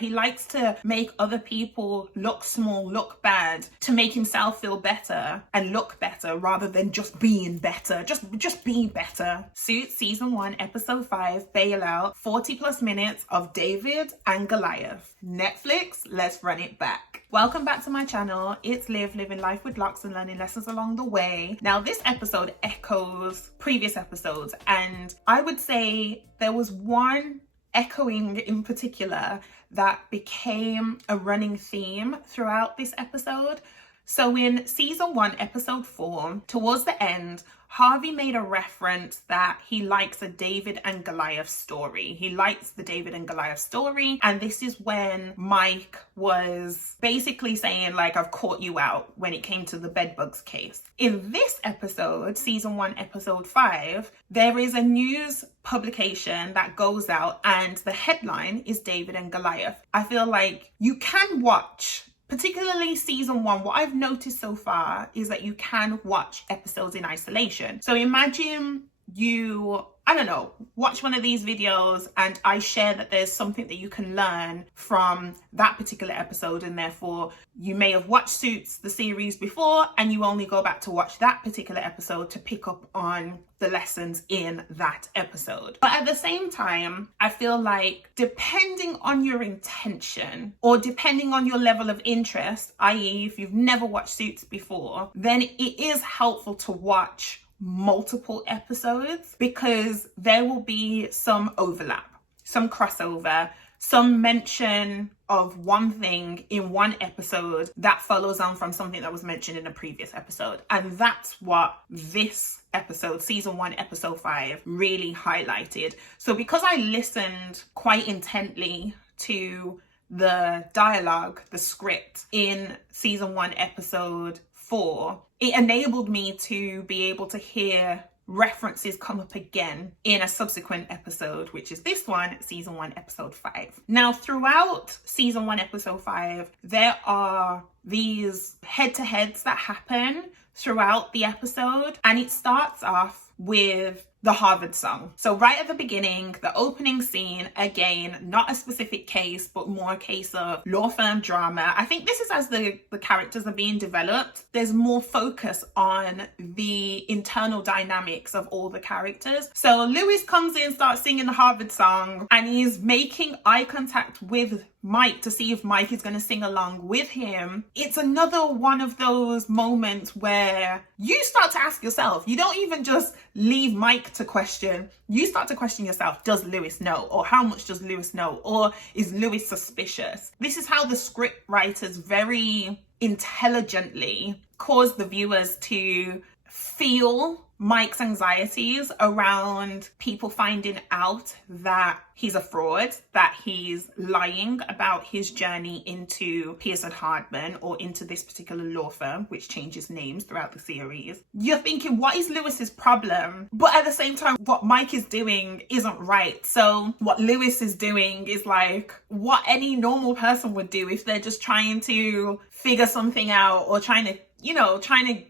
He likes to make other people look small, look bad, to make himself feel better and look better rather than just being better. Just being better. Suits season 1, episode 5, Bailout, 40 plus minutes of David and Goliath. Netflix, let's run it back. Welcome back to my channel. It's Liv, living life with locks and learning lessons along the way. Now this episode echoes previous episodes, and I would say there was one echoing in particular that became a running theme throughout this episode. So in season 1, episode 4, towards the end, Harvey made a reference that he likes a David and Goliath story. He likes the David and Goliath story. And this is when Mike was basically saying, like, I've caught you out when it came to the bedbugs case. In this episode, season 1, episode 5, there is a news publication that goes out and the headline is David and Goliath. I feel like you can watch, particularly season 1, what I've noticed so far is that you can watch episodes in isolation. So imagine you, I don't know, watch one of these videos and I share that there's something that you can learn from that particular episode, and therefore you may have watched Suits, the series, before, and you only go back to watch that particular episode to pick up on the lessons in that episode. But at the same time, I feel like depending on your intention or depending on your level of interest, i.e. if you've never watched Suits before, then it is helpful to watch multiple episodes, because there will be some overlap, some crossover, some mention of one thing in one episode that follows on from something that was mentioned in a previous episode. And that's what this episode, season 1, episode 5, really highlighted. So because I listened quite intently to the dialogue, the script in season 1, episode 4, it enabled me to be able to hear references come up again in a subsequent episode, which is this one, season 1, episode 5. Now, throughout season 1, episode 5, there are these head-to-heads that happen throughout the episode, and it starts off with the Harvard song. So right at the beginning, the opening scene, again, not a specific case, but more a case of law firm drama. I think this is as the characters are being developed, there's more focus on the internal dynamics of all the characters. So Lewis comes in, starts singing the Harvard song, and he's making eye contact with Mike to see if Mike is going to sing along with him. It's another one of those moments where you start to ask yourself, you don't even just leave Mike to question, you start to question yourself, does Lewis know? Or how much does Lewis know? Or is Lewis suspicious? This is how the script writers very intelligently cause the viewers to feel Mike's anxieties around people finding out that he's a fraud, that he's lying about his journey into Pearson Hardman or into this particular law firm, which changes names throughout the series. You're thinking, what is Lewis's problem? But at the same time, what Mike is doing isn't right. So what Lewis is doing is like what any normal person would do if they're just trying to figure something out, or trying to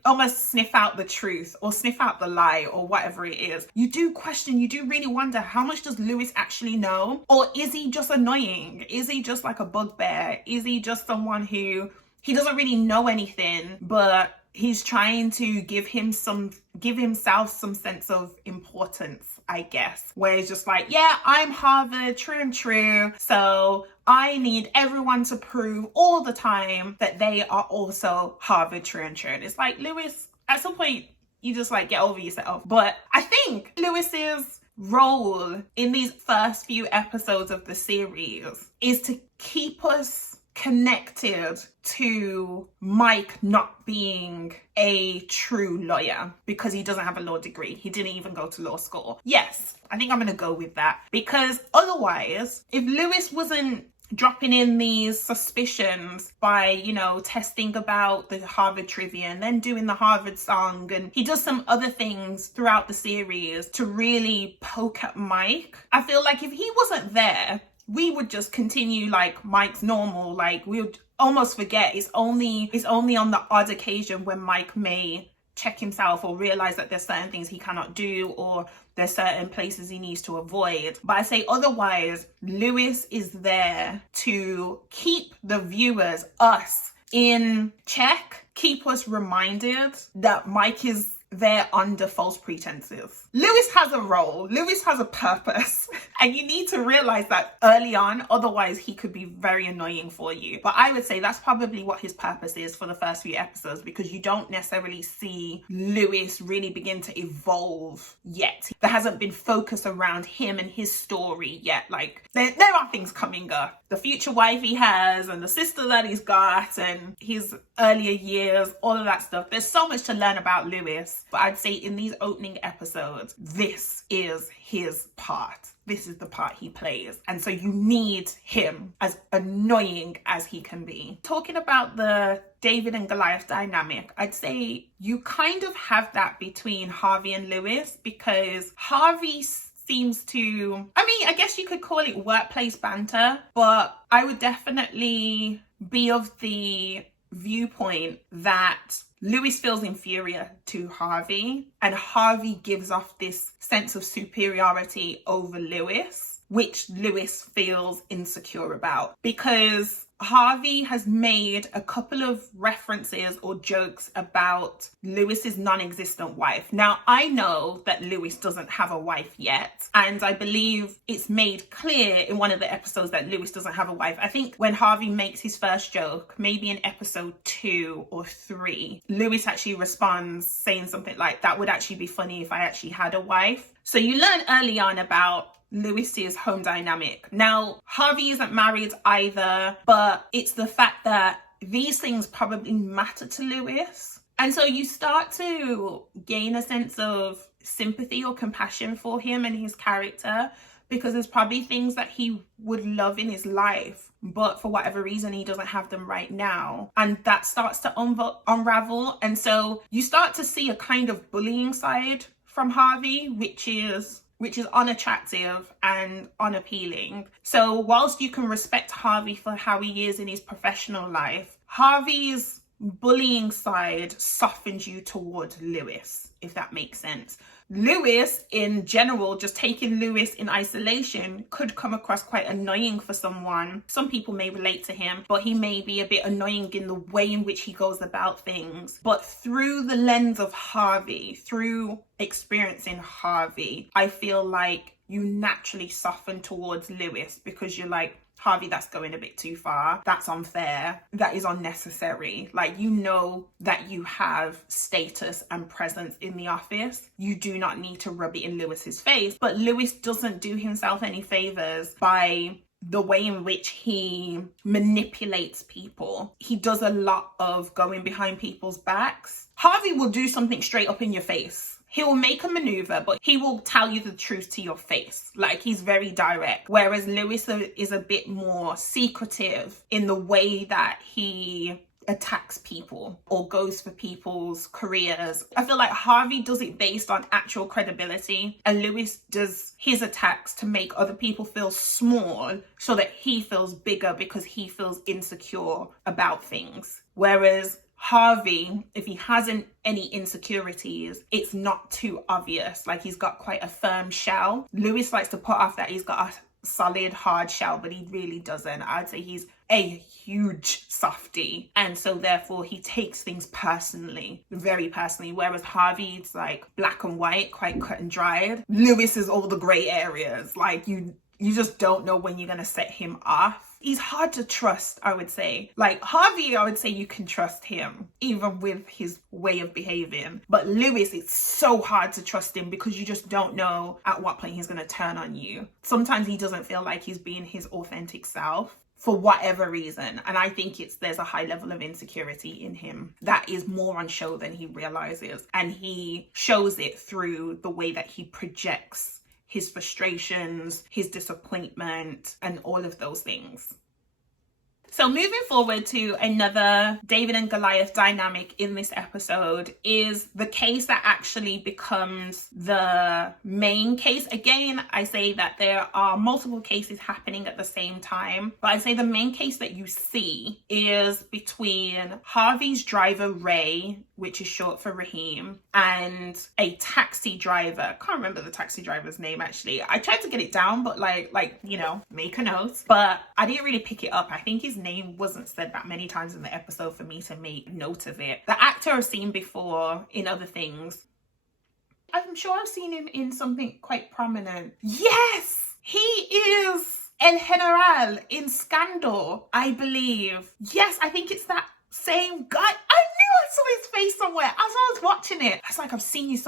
almost sniff out the truth or sniff out the lie or whatever it is. You do question, you do really wonder, how much does Lewis actually know? Or is he just annoying? Is he just like a bugbear? Is he just someone who, he doesn't really know anything, but he's trying to give himself some sense of importance, I guess, where he's just like, yeah, I'm Harvard, true and true, so I need everyone to prove all the time that they are also Harvard, true and true. And it's like, Lewis, at some point, you just like get over yourself. But I think Lewis's role in these first few episodes of the series is to keep us connected to Mike not being a true lawyer because he doesn't have a law degree. He didn't even go to law school. Yes, I think I'm going to go with that, because otherwise, if Lewis wasn't dropping in these suspicions by, testing about the Harvard trivia and then doing the Harvard song, and he does some other things throughout the series to really poke at Mike, I feel like if he wasn't there, we would just continue like Mike's normal, like we would almost forget. It's only on the odd occasion when Mike may check himself or realize that there's certain things he cannot do, or there's certain places he needs to avoid. But I say otherwise, Lewis is there to keep the viewers, us, in check, keep us reminded that Mike is there under false pretenses. Lewis has a role, Lewis has a purpose, and you need to realize that early on, otherwise he could be very annoying for you. But I would say that's probably what his purpose is for the first few episodes, because you don't necessarily see Lewis really begin to evolve yet. There hasn't been focus around him and his story yet. Like, there are things coming up. The future wife he has, and the sister that he's got, and his earlier years, all of that stuff. There's so much to learn about Lewis. But I'd say in these opening episodes, this is his part. This is the part he plays. And so you need him, as annoying as he can be. Talking about the David and Goliath dynamic, I'd say you kind of have that between Harvey and Lewis, because Harvey seems to, I mean, I guess you could call it workplace banter, but I would definitely be of the viewpoint that Lewis feels inferior to Harvey, and Harvey gives off this sense of superiority over Lewis, which Lewis feels insecure about, because Harvey has made a couple of references or jokes about Lewis's non-existent wife. Now, I know that Lewis doesn't have a wife yet, and I believe it's made clear in one of the episodes that Lewis doesn't have a wife. I think when Harvey makes his first joke, maybe in episode 2 or 3, Lewis actually responds saying something like, "That would actually be funny if I actually had a wife." So you learn early on about Lewis's home dynamic. Now, Harvey isn't married either, but it's the fact that these things probably matter to Lewis. And so you start to gain a sense of sympathy or compassion for him and his character, because there's probably things that he would love in his life, but for whatever reason, he doesn't have them right now. And that starts to unravel. And so you start to see a kind of bullying side from Harvey, which is unattractive and unappealing. So whilst you can respect Harvey for how he is in his professional life, Harvey's bullying side softens you towards Lewis, if that makes sense. Lewis, in general, just taking Lewis in isolation could come across quite annoying for someone. Some people may relate to him, but he may be a bit annoying in the way in which he goes about things. But through the lens of Harvey, through experiencing Harvey, I feel like you naturally soften towards Lewis, because you're like, Harvey, that's going a bit too far. That's unfair. That is unnecessary. Like, you know that you have status and presence in the office. You do not need to rub it in Lewis's face. But Lewis doesn't do himself any favors by the way in which he manipulates people. He does a lot of going behind people's backs. Harvey will do something straight up in your face. He will make a maneuver, but he will tell you the truth to your face. Like, he's very direct. Whereas Lewis is a bit more secretive in the way that he attacks people or goes for people's careers. I feel like Harvey does it based on actual credibility, and Lewis does his attacks to make other people feel small so that he feels bigger because he feels insecure about things. Whereas Harvey, if he hasn't any insecurities, it's not too obvious. Like, he's got quite a firm shell. Lewis likes to put off that he's got a solid, hard shell, but he really doesn't. I'd say he's a huge softie. And so therefore he takes things personally, very personally. Whereas Harvey's like black and white, quite cut and dried. Lewis is all the gray areas. Like, you just don't know when you're going to set him off. He's hard to trust, I would say. Like, Harvey, I would say you can trust him, even with his way of behaving. But Lewis, it's so hard to trust him because you just don't know at what point he's going to turn on you. Sometimes he doesn't feel like he's being his authentic self for whatever reason. And I think there's a high level of insecurity in him that is more on show than he realizes. And he shows it through the way that he projects his frustrations, his disappointment, and all of those things. So moving forward to another David and Goliath dynamic in this episode is the case that actually becomes the main case. Again, I say that there are multiple cases happening at the same time, but I say the main case that you see is between Harvey's driver Ray, which is short for Raheem, and a taxi driver. I can't remember the taxi driver's name actually. I tried to get it down, but like you know, make a note, but I didn't really pick it up. I think his name wasn't said that many times in the episode for me to make note of it. The actor I've seen before in other things. I'm sure I've seen him in something quite prominent. Yes, he is El General in Scandal, I believe. Yes, I think it's that same guy. I knew I saw his face somewhere as I was watching it. I was like, I've seen you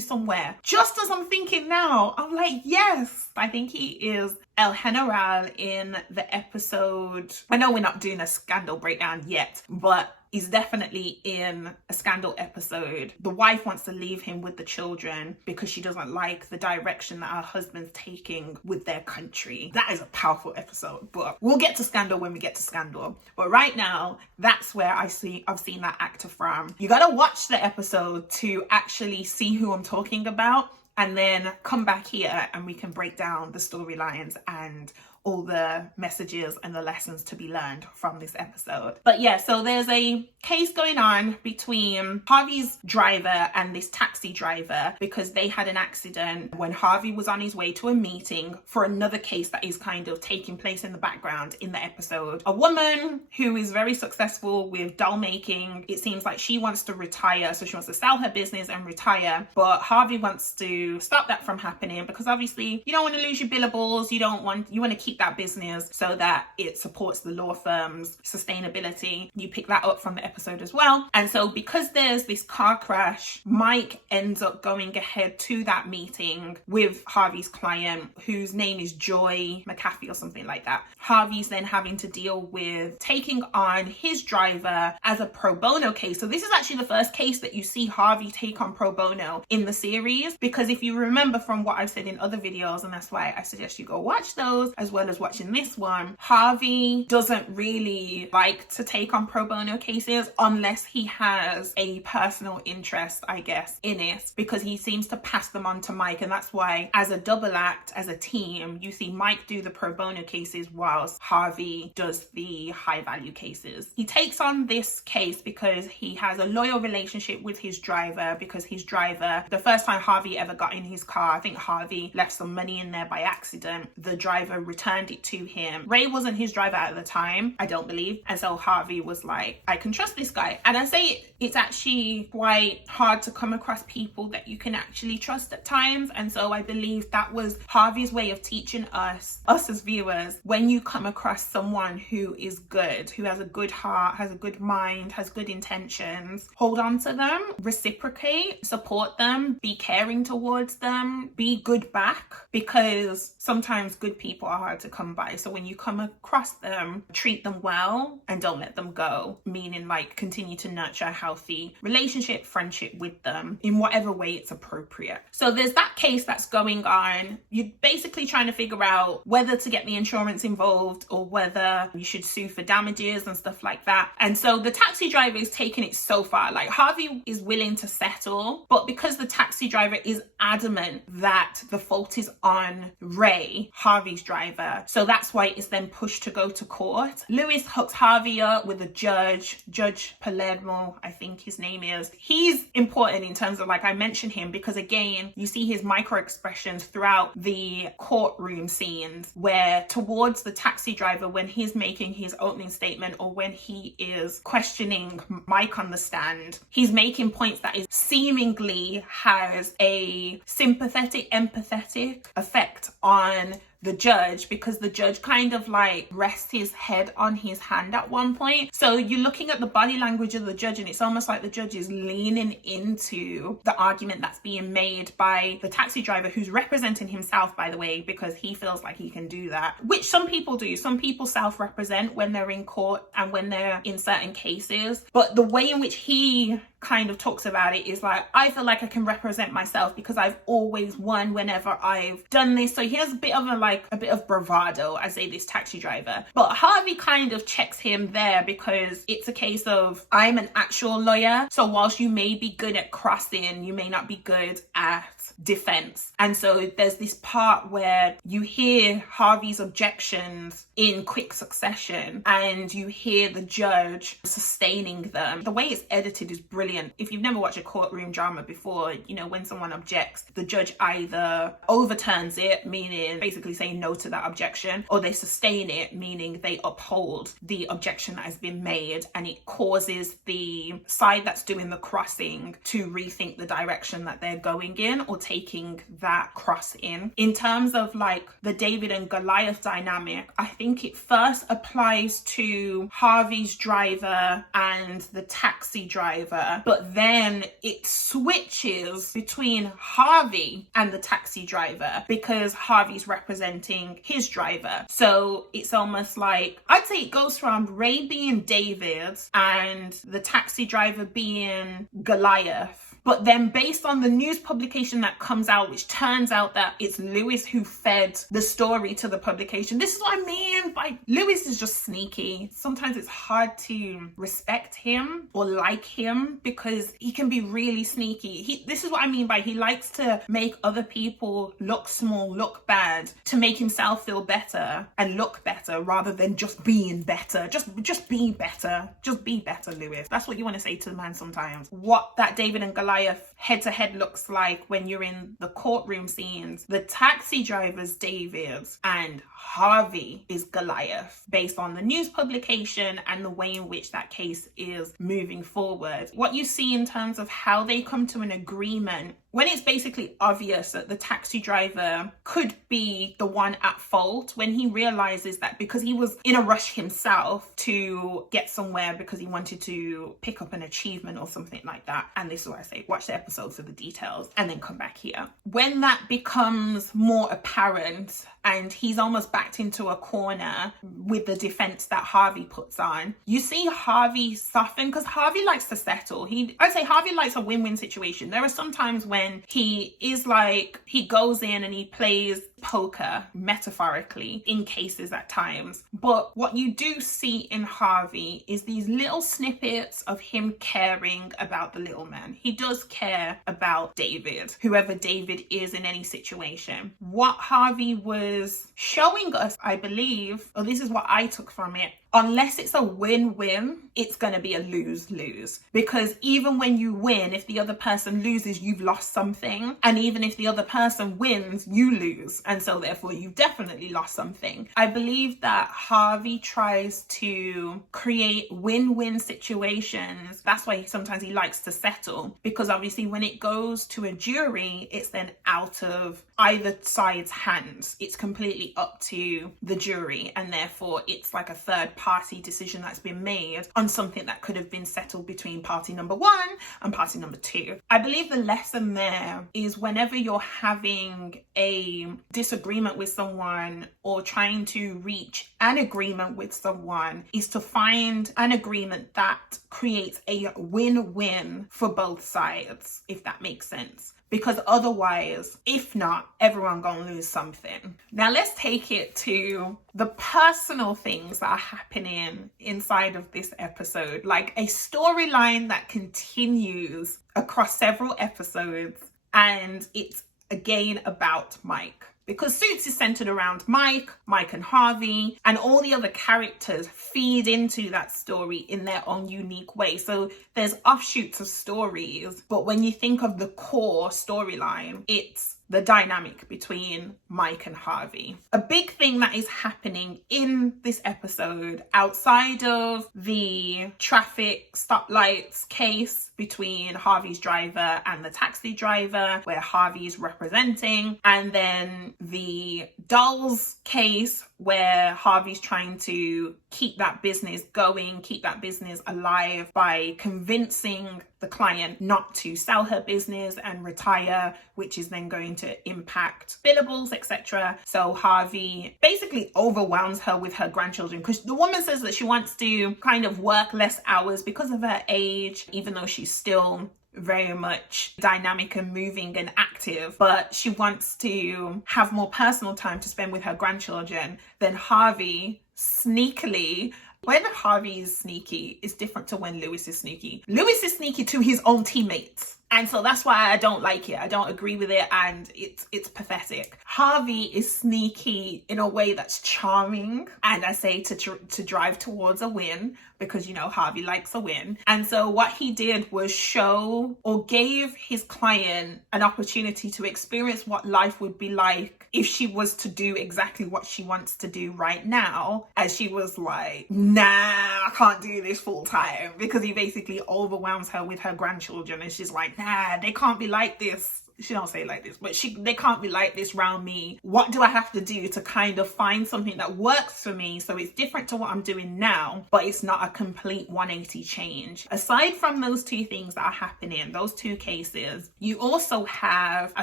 somewhere. Just as I'm thinking now, I'm like, yes, I think he is El General in the episode. I know we're not doing a Scandal breakdown yet, but he's definitely in a Scandal episode. The wife wants to leave him with the children because she doesn't like the direction that her husband's taking with their country. That is a powerful episode, but we'll get to Scandal when we get to Scandal. But right now, that's where I've seen that actor from. You gotta watch the episode to actually see who I'm talking about, and then come back here and we can break down the storylines and all the messages and the lessons to be learned from this episode. But yeah, so there's a case going on between Harvey's driver and this taxi driver because they had an accident when Harvey was on his way to a meeting for another case that is kind of taking place in the background in the episode. A woman who is very successful with doll making, it seems like she wants to retire, so she wants to sell her business and retire, but Harvey wants to stop that from happening because obviously you don't want to lose your billables, you want to keep that business so that it supports the law firm's sustainability. You pick that up from the episode as well. And so because there's this car crash, Mike ends up going ahead to that meeting with Harvey's client, whose name is Joy McAfee or something like that. Harvey's then having to deal with taking on his driver as a pro bono case. So this is actually the first case that you see Harvey take on pro bono in the series, because if you remember from what I've said in other videos, and that's why I suggest you go watch those as well as watching this one, Harvey doesn't really like to take on pro bono cases unless he has a personal interest, I guess, in it, because he seems to pass them on to Mike. And that's why as a double act, as a team, you see Mike do the pro bono cases whilst Harvey does the high value cases. He takes on this case because he has a loyal relationship with his driver, because his driver, the first time Harvey ever got in his car, I think Harvey left some money in there by accident. The driver returned it to him. Ray wasn't his driver at the time, I don't believe. And so Harvey was like, I can trust this guy. And I say it's actually quite hard to come across people that you can actually trust at times. And so I believe that was Harvey's way of teaching us as viewers, when you come across someone who is good, who has a good heart, has a good mind, has good intentions, hold on to them, reciprocate, support them, be caring towards them, be good back, because sometimes good people are hard to come by. So when you come across them, treat them well and don't let them go, meaning like continue to nurture a healthy relationship, friendship with them in whatever way it's appropriate. So there's that case that's going on. You're basically trying to figure out whether to get the insurance involved or whether you should sue for damages and stuff like that. And so the taxi driver is taking it so far. Like Harvey is willing to settle, but because the taxi driver is adamant that the fault is on Ray, Harvey's driver, so that's why it's then pushed to go to court. Lewis hooks Harvey up with a judge, Judge Palermo, I think his name is. He's important in terms of, like, I mentioned him because again, you see his micro expressions throughout the courtroom scenes, where towards the taxi driver, when he's making his opening statement or when he is questioning Mike on the stand, he's making points that is seemingly has a sympathetic, empathetic effect on the judge, because the judge kind of like rests his head on his hand at one point. So you're looking at the body language of the judge and it's almost like the judge is leaning into the argument that's being made by the taxi driver, who's representing himself, by the way, because he feels like he can do that, which some people do. Some people self-represent when they're in court and when they're in certain cases, but the way in which he kind of talks about it is like, I feel like I can represent myself because I've always won whenever I've done this. So he has a bit of bravado as this taxi driver. But Harvey kind of checks him there because it's a case of, I'm an actual lawyer. So whilst you may be good at crossing, you may not be good at defense. And so there's this part where you hear Harvey's objections in quick succession and you hear the judge sustaining them. The way it's edited is brilliant. If you've never watched a courtroom drama before, you know, when someone objects, the judge either overturns it, meaning basically saying no to that objection, or they sustain it, meaning they uphold the objection that has been made, and it causes the side that's doing the crossing to rethink the direction that they're going in or taking that cross in. In terms of like the David and Goliath dynamic, I think it first applies to Harvey's driver and the taxi driver, but then it switches between Harvey and the taxi driver because Harvey's representing his driver. So it's almost like, I'd say it goes from Ray being David and the taxi driver being Goliath. But then based on the news publication that comes out, which turns out that it's Lewis who fed the story to the publication. This is what I mean by Lewis is just sneaky. Sometimes it's hard to respect him or like him because he can be really sneaky. This is what I mean by he likes to make other people look small, look bad, to make himself feel better and look better rather than just being better. Just be better. Just be better, Lewis. That's what you want to say to the man sometimes. What that David and Goliath head-to-head looks like when you're in the courtroom scenes. The taxi driver's David and Harvey is Goliath based on the news publication and the way in which that case is moving forward. What you see in terms of how they come to an agreement when it's basically obvious that the taxi driver could be the one at fault, when he realizes that because he was in a rush himself to get somewhere because he wanted to pick up an achievement or something like that. And this is what I say, watch the episodes for the details and then come back here. When that becomes more apparent and he's almost backed into a corner with the defense that Harvey puts on, you see Harvey soften because Harvey likes to settle. I'd say Harvey likes a win-win situation. There are some times when he is like, he goes in and he plays poker, metaphorically, in cases at times. But what you do see in Harvey is these little snippets of him caring about the little man. He does care about David, whoever David is in any situation. What Harvey was showing us, I believe, or this is what I took from it, unless it's a win-win, it's going to be a lose-lose. Because even when you win, if the other person loses, you've lost something. And even if the other person wins, you lose. And so therefore, you've definitely lost something. I believe that Harvey tries to create win-win situations. That's why sometimes he likes to settle. Because obviously when it goes to a jury, it's then out of either side's hands. It's completely up to the jury. And therefore, it's like a third party decision that's been made on something that could have been settled between party number one and party number two. I believe the lesson there is whenever you're having a disagreement with someone or trying to reach an agreement with someone is to find an agreement that creates a win-win for both sides, if that makes sense. Because otherwise, if not, everyone gonna lose something. Now let's take it to the personal things that are happening inside of this episode, like a storyline that continues across several episodes, and it's again about Mike. Because Suits is centered around Mike and Harvey, and all the other characters feed into that story in their own unique way. So there's offshoots of stories, but when you think of the core storyline, it's the dynamic between Mike and Harvey. A big thing that is happening in this episode, outside of the traffic stoplights case between Harvey's driver and the taxi driver, where Harvey is representing, and then the dolls case where Harvey's trying to keep that business going, keep that business alive by convincing the client not to sell her business and retire, which is then going to impact billables, etc. So Harvey basically overwhelms her with her grandchildren, because the woman says that she wants to kind of work less hours because of her age, even though she's still very much dynamic and moving and active, but she wants to have more personal time to spend with her grandchildren. Then Harvey sneakily, when Harvey is sneaky, it's different to when Lewis is sneaky. Lewis is sneaky to his own teammates. And so that's why I don't like it. I don't agree with it, and it's pathetic. Harvey is sneaky in a way that's charming, and I say to drive towards a win, because, you know, Harvey likes a win. And so what he did was show, or gave his client an opportunity to experience what life would be like if she was to do exactly what she wants to do right now. And she was like, nah, I can't do this full time, because he basically overwhelms her with her grandchildren, and she's like, nah, they can't be like this. She don't say it like this, but they can't be like this around me. What do I have to do to kind of find something that works for me, so it's different to what I'm doing now, but it's not a complete 180 change? Aside from those two things that are happening, those two cases, you also have a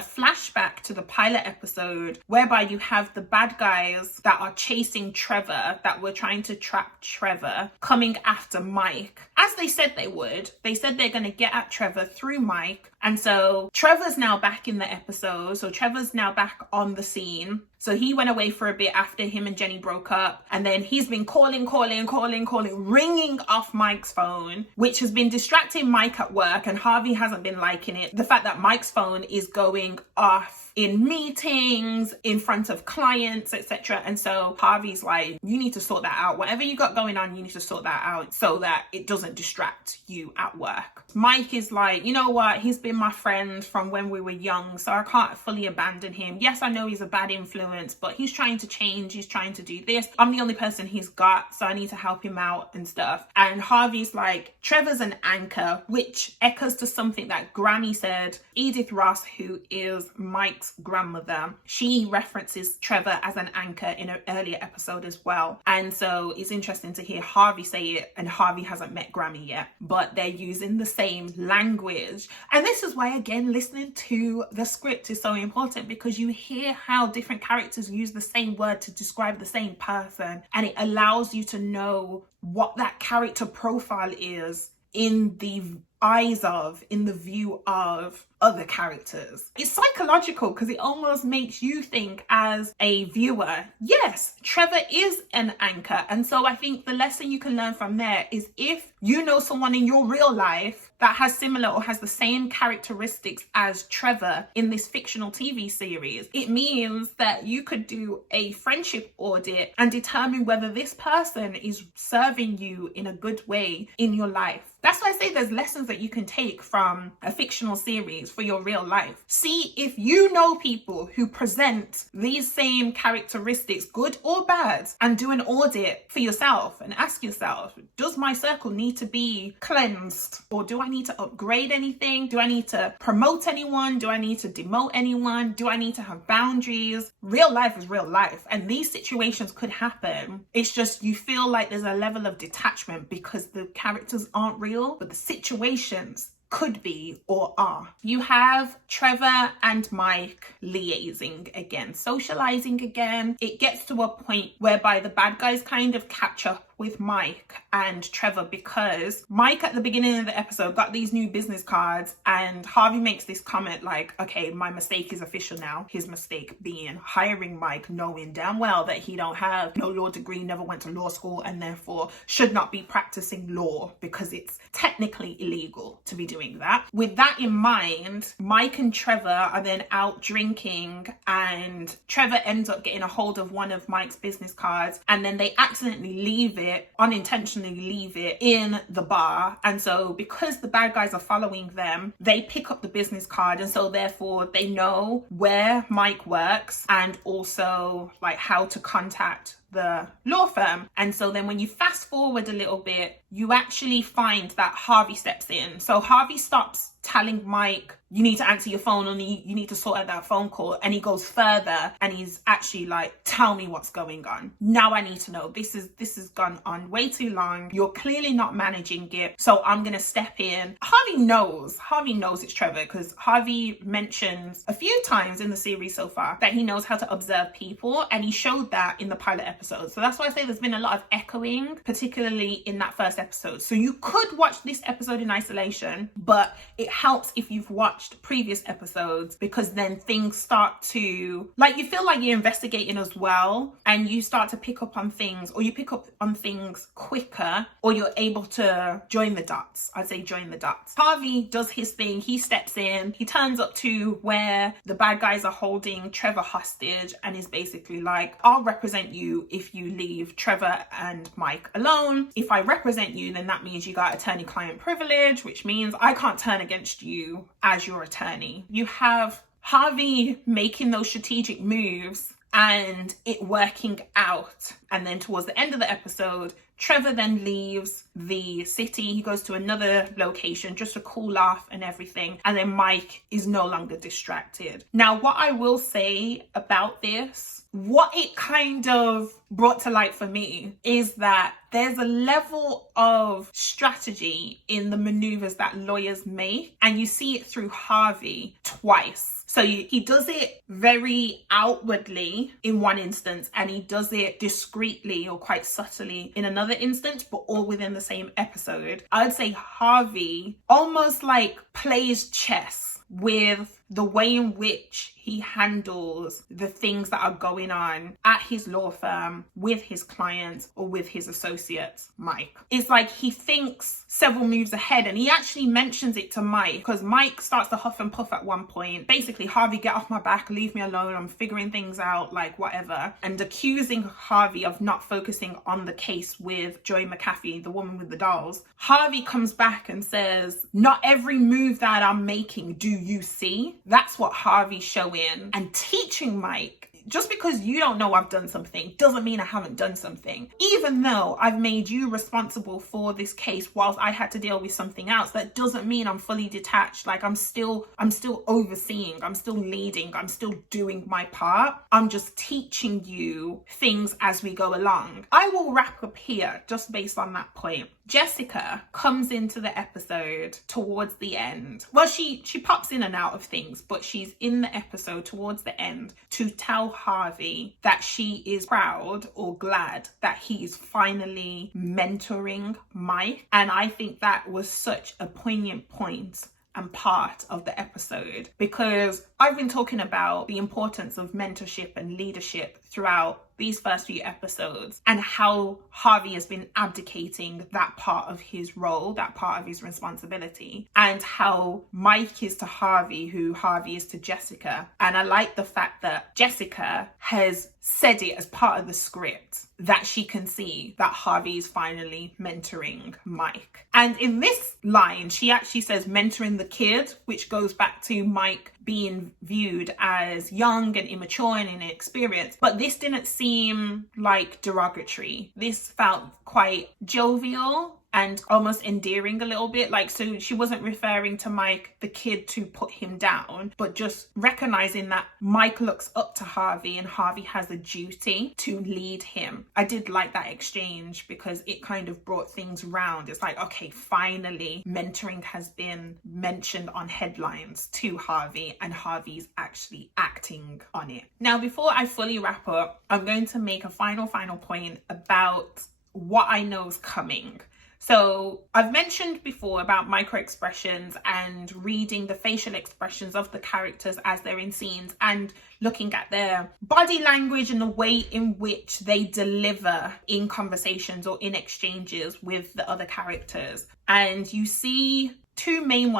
flashback to the pilot episode whereby you have the bad guys that are chasing Trevor, that were trying to trap Trevor, coming after Mike, as they said they would. They said they're going to get at Trevor through Mike. And so Trevor's now back in the episode. So Trevor's now back on the scene. So he went away for a bit after him and Jenny broke up. And then he's been calling, ringing off Mike's phone, which has been distracting Mike at work. And Harvey hasn't been liking it. The fact that Mike's phone is going off in meetings, in front of clients, etc. And so Harvey's like, you need to sort that out. Whatever you got going on, you need to sort that out so that it doesn't distract you at work. Mike is like, you know what? He's been my friend from when we were young, so I can't fully abandon him. Yes, I know he's a bad influence, but he's trying to change. He's trying to do this. I'm the only person he's got, so I need to help him out and stuff. And Harvey's like, Trevor's an anchor, which echoes to something that Grammy said. Edith Ross, who is Mike's grandmother, she references Trevor as an anchor in an earlier episode as well. And so it's interesting to hear Harvey say it, and Harvey hasn't met Grammy yet, but they're using the same language. And this is why, again, listening to the script is so important, because you hear how different characters use the same word to describe the same person, and it allows you to know what that character profile is in the eyes of, in the view of other characters. It's psychological, because it almost makes you think as a viewer, yes, Trevor is an anchor. And so I think the lesson you can learn from there is, if you know someone in your real life that has similar or has the same characteristics as Trevor in this fictional TV series, it means that you could do a friendship audit and determine whether this person is serving you in a good way in your life. That's why I say there's lessons that you can take from a fictional series for your real life. See if you know people who present these same characteristics, good or bad, and do an audit for yourself and ask yourself, does my circle need to be cleansed? Or do I need to upgrade anything? Do I need to promote anyone? Do I need to demote anyone? Do I need to have boundaries? Real life is real life, and these situations could happen. It's just you feel like there's a level of detachment because the characters aren't real, but the situations could be or are. You have Trevor and Mike liaising again, socializing again. It gets to a point whereby the bad guys kind of catch up with Mike and Trevor, because Mike at the beginning of the episode got these new business cards, and Harvey makes this comment like, okay, my mistake is official now. His mistake being hiring Mike, knowing damn well that he don't have no law degree, never went to law school, and therefore should not be practicing law because it's technically illegal to be doing that. With that in mind, Mike and Trevor are then out drinking, and Trevor ends up getting a hold of one of Mike's business cards, and then they accidentally unintentionally leave it in the bar. And so because the bad guys are following them, they pick up the business card, and so therefore they know where Mike works and also like how to contact the law firm. And so then when you fast forward a little bit, you actually find that Harvey steps in. So Harvey stops telling Mike, you need to answer your phone, and you need to sort out that phone call. And he goes further and he's actually like, tell me what's going on. Now I need to know. This has gone on way too long. You're clearly not managing it. So I'm going to step in. Harvey knows it's Trevor, because Harvey mentions a few times in the series so far that he knows how to observe people. And he showed that in the pilot episode. So that's why I say there's been a lot of echoing, particularly in that first episode. So you could watch this episode in isolation, but it helps if you've watched previous episodes, because then things start to, like, you feel like you're investigating as well, and you start to pick up on things, or you pick up on things quicker, or you're able to join the dots. I'd say join the dots. Harvey does his thing. He steps in. He turns up to where the bad guys are holding Trevor hostage, and is basically like, I'll represent you if you leave Trevor and Mike alone. If I represent you, then that means you got attorney-client privilege, which means I can't turn against you as your attorney. You have Harvey making those strategic moves and it working out. And then towards the end of the episode, Trevor then leaves the city. He goes to another location just to cool off and everything. And then Mike is no longer distracted. Now, what I will say about this, what it kind of brought to light for me, is that there's a level of strategy in the maneuvers that lawyers make. And you see it through Harvey twice. So he does it very outwardly in one instance, and he does it discreetly or quite subtly in another instance, but all within the same episode. I'd say Harvey almost like plays chess with the way in which he handles the things that are going on at his law firm with his clients or with his associates, Mike. It's like he thinks several moves ahead, and he actually mentions it to Mike, because Mike starts to huff and puff at one point. Basically, Harvey, get off my back, leave me alone, I'm figuring things out, like whatever. And accusing Harvey of not focusing on the case with Joy McAfee, the woman with the dolls. Harvey comes back and says, not every move that I'm making do you see? That's what Harvey's showing and teaching Mike. Just because you don't know I've done something doesn't mean I haven't done something. Even though I've made you responsible for this case whilst I had to deal with something else, that doesn't mean I'm fully detached. Like I'm still overseeing, I'm still leading, I'm still doing my part. I'm just teaching you things as we go along. I will wrap up here just based on that point. Jessica comes into the episode towards the end. Well, she pops in and out of things, but she's in the episode towards the end to tell Harvey that she is proud or glad that he is finally mentoring Mike. And I think that was such a poignant point and part of the episode, because I've been talking about the importance of mentorship and leadership throughout these first few episodes, and how Harvey has been abdicating that part of his role, that part of his responsibility, and how Mike is to Harvey who Harvey is to Jessica. And I like the fact that Jessica has said it as part of the script, that she can see that Harvey is finally mentoring Mike. And in this line, she actually says mentoring the kid, which goes back to Mike being viewed as young and immature and inexperienced. But this didn't seem like derogatory. This felt quite jovial and almost endearing a little bit. Like, so she wasn't referring to Mike, the kid, to put him down, but just recognizing that Mike looks up to Harvey and Harvey has a duty to lead him. I did like that exchange because it kind of brought things round. It's like, okay, finally mentoring has been mentioned on headlines to Harvey, and Harvey's actually acting on it. Now, before I fully wrap up, I'm going to make a final point about what I know is coming. So I've mentioned before about micro expressions and reading the facial expressions of the characters as they're in scenes and looking at their body language and the way in which they deliver in conversations or in exchanges with the other characters. And you see two main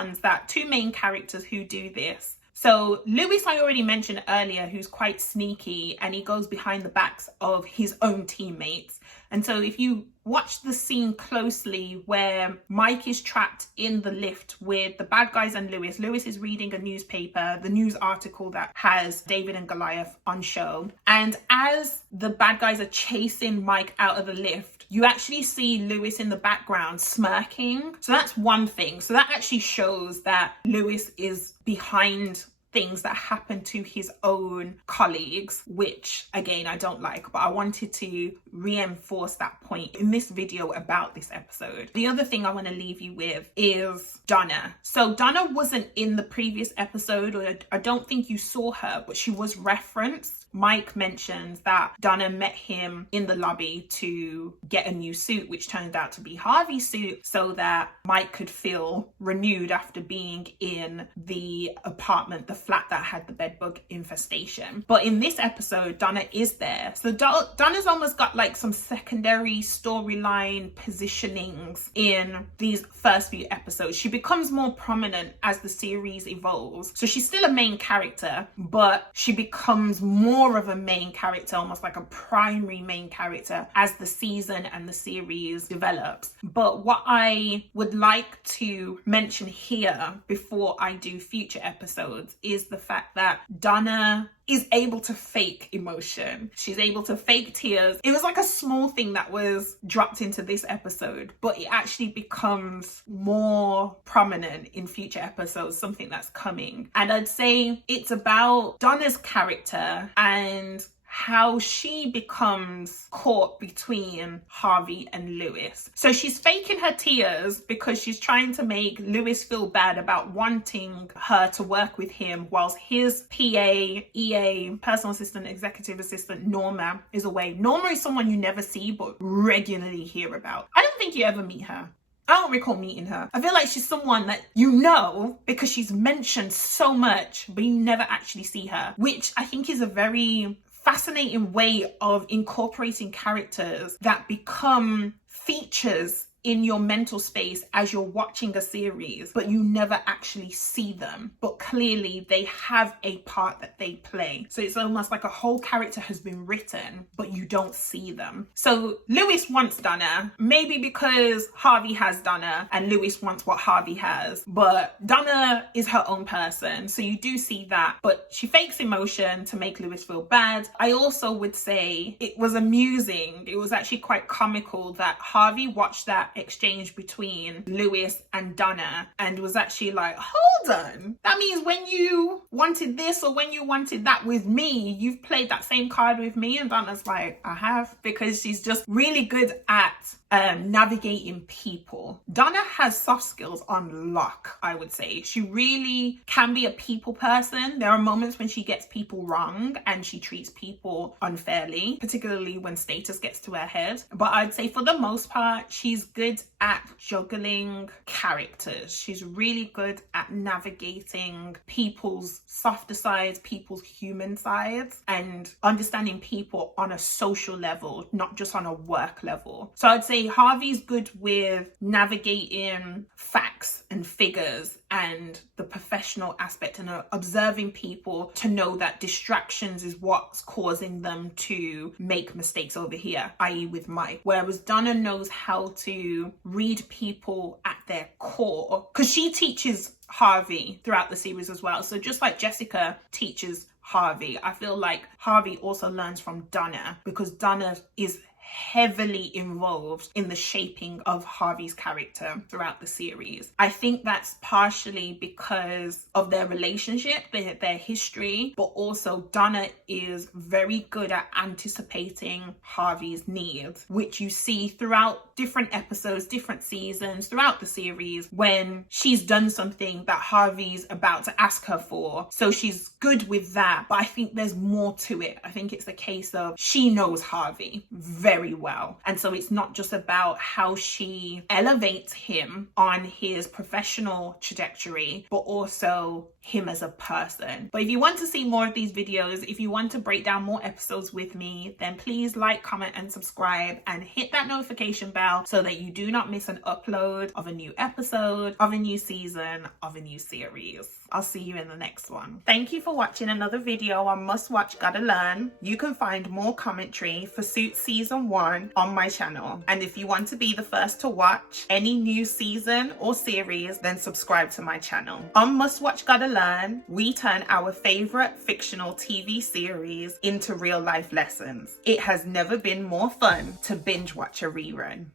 characters who do this. So Lewis, I already mentioned earlier, who's quite sneaky, and he goes behind the backs of his own teammates. And so if you watch the scene closely where Mike is trapped in the lift with the bad guys and Lewis is reading a newspaper, the news article that has David and Goliath on show. And as the bad guys are chasing Mike out of the lift, you actually see Lewis in the background smirking. So that's one thing. So that actually shows that Lewis is behind things that happen to his own colleagues, which again I don't like, but I wanted to reinforce that point in this video about this episode. The other thing I want to leave you with is Donna. So Donna wasn't in the previous episode, or I don't think you saw her, but she was referenced. Mike mentions that Donna met him in the lobby to get a new suit, which turned out to be Harvey's suit, so that Mike could feel renewed after being in the apartment, the flat that had the bedbug infestation. But in this episode, Donna is there. So Donna's almost got like some secondary storyline positionings in these first few episodes. She becomes more prominent as the series evolves. So she's still a main character, but she becomes more of a main character, almost like a primary main character, as the season and the series develops. But what I would like to mention here before I do future episodes is the fact that Donna is able to fake emotion. She's able to fake tears. It was like a small thing that was dropped into this episode, but it actually becomes more prominent in future episodes, something that's coming. And I'd say it's about Donna's character and how she becomes caught between Harvey and Lewis. So she's faking her tears because she's trying to make Lewis feel bad about wanting her to work with him whilst his PA, EA, personal assistant, executive assistant, Norma, is away. Norma is someone you never see but regularly hear about. I don't think you ever meet her. I don't recall meeting her. I feel like she's someone that you know because she's mentioned so much, but you never actually see her, which I think is a very fascinating way of incorporating characters that become features in your mental space as you're watching a series, but you never actually see them. But clearly they have a part that they play. So it's almost like a whole character has been written, but you don't see them. So Lewis wants Donna, maybe because Harvey has Donna and Lewis wants what Harvey has, but Donna is her own person. So you do see that, but she fakes emotion to make Lewis feel bad. I also would say it was amusing. It was actually quite comical that Harvey watched that exchange between Lewis and Donna and was actually like, hold on, that means when you wanted this or when you wanted that with me, you've played that same card with me. And Donna's like, I have, because she's just really good at navigating people. Donna has soft skills on lock, I would say. She really can be a people person. There are moments when she gets people wrong and she treats people unfairly, particularly when status gets to her head. But I'd say for the most part, she's good at juggling characters. She's really good at navigating people's softer sides, people's human sides, and understanding people on a social level, not just on a work level. So I'd say Harvey's good with navigating facts and figures and the professional aspect and observing people to know that distractions is what's causing them to make mistakes over here, i.e. with Mike. Whereas Donna knows how to read people at their core, because she teaches Harvey throughout the series as well. So just like Jessica teaches Harvey, I feel like Harvey also learns from Donna, because Donna is heavily involved in the shaping of Harvey's character throughout the series. I think that's partially because of their relationship, their history, but also Donna is very good at anticipating Harvey's needs, which you see throughout different episodes, different seasons, throughout the series, when she's done something that Harvey's about to ask her for. So she's good with that, but I think there's more to it. I think it's the case of she knows Harvey very well, and so it's not just about how she elevates him on his professional trajectory, but also him as a person. But if you want to see more of these videos, if you want to break down more episodes with me, then please like, comment and subscribe and hit that notification bell so that you do not miss an upload of a new episode, of a new season, of a new series. I'll see you in the next one. Thank you for watching another video on Must Watch Gotta Learn. You can find more commentary for Suits Season 1 on my channel. And if you want to be the first to watch any new season or series, then subscribe to my channel. On Must Watch Gotta Learn, we turn our favorite fictional TV series into real life lessons. It has never been more fun to binge watch a rerun.